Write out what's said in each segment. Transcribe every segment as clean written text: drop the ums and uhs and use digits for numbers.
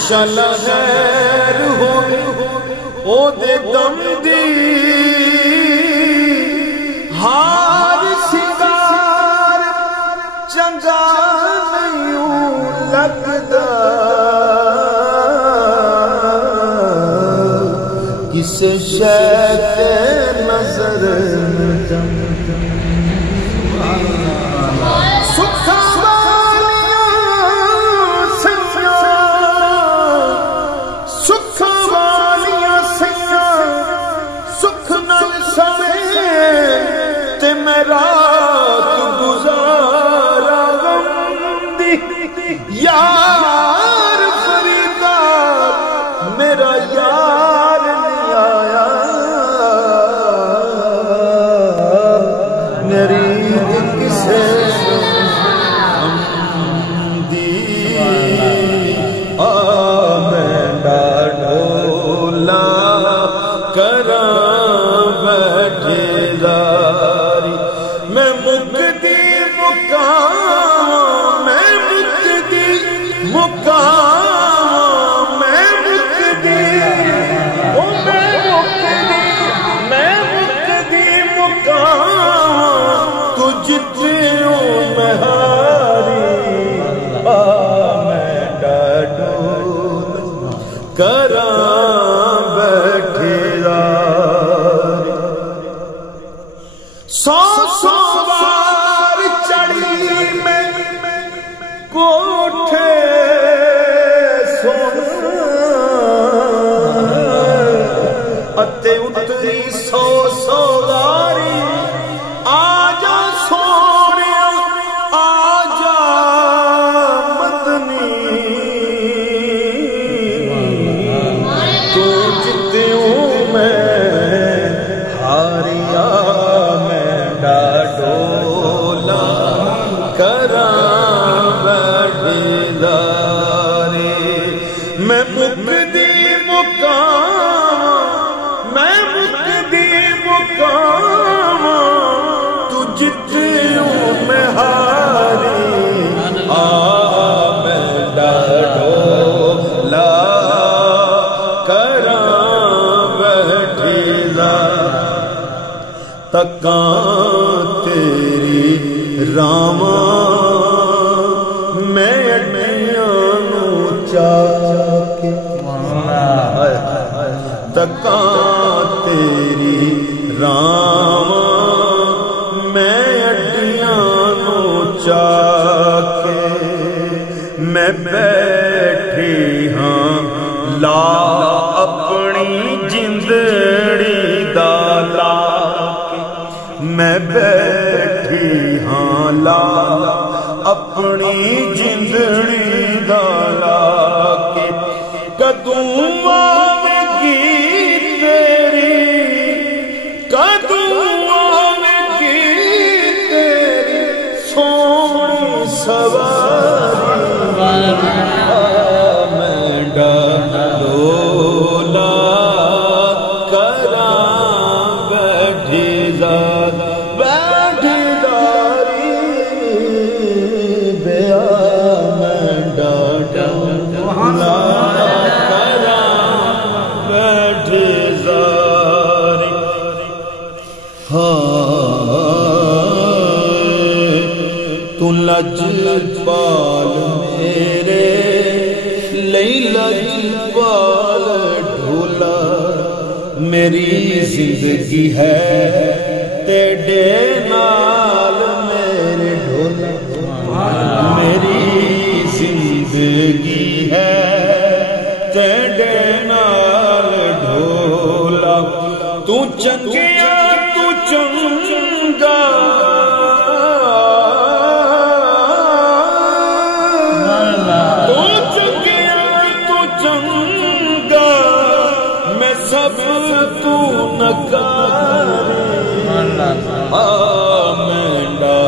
شالا غیر ہوئی او دے دم دی ہار سنگار چنگا نہیں لگدا کسے شے تے نظر رات گزارا غم دی یار فریدا میرا یار نہیں آیا میری کسے غم دی میں ڈھولا کراں بیٹھے داری میں مقدی مقام میں مقدی مقام میں مقدی میں مقدی مقام تجھتے ہوں میں ہاری میں ڈاڈول کراں بیٹھے داری سو بار چڑھی میں کوٹھے سونا اتے اتری سو باری آجا سونیا آجا مدنی تو جتے ہوں میں ہاریا ڈولا کراں بیٹھے داری میں مقدی مقام میں مقدی مقام تجھتے ہوں میں ہاری میں ڈولا کراں بیٹھے داری تکاں تیری راواں میں اڈیاں نو چاہ کے تکاں تیری راواں میں اڈیاں نو چاہ کے میں بیٹھی ہاں لا اپنی جندڑی دا لا میں بیٹھی ہاں لا اپنی جندڑی دا لا کے کدوں آوے گی تیری کدوں آوے گی تیری سونی سواری میں ڈولا کراں بیٹھی داری بیا میں ڈولا کراں بیٹھی داری تو لجپال میرے لئی لجپال ڈھولا میری زندگی ہے تیرے نال میرے ڈھولا میری زندگی ہے تیرے نال ڈھولا تو چنگیا تو چنگا سب تو نکارے مینڈا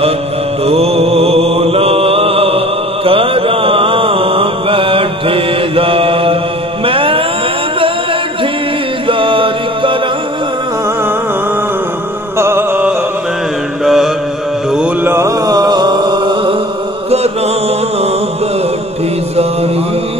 ڈولا کراں بیٹھے دار میں بیٹھی دار کراں مینڈا ڈولا کراں بیٹھی داری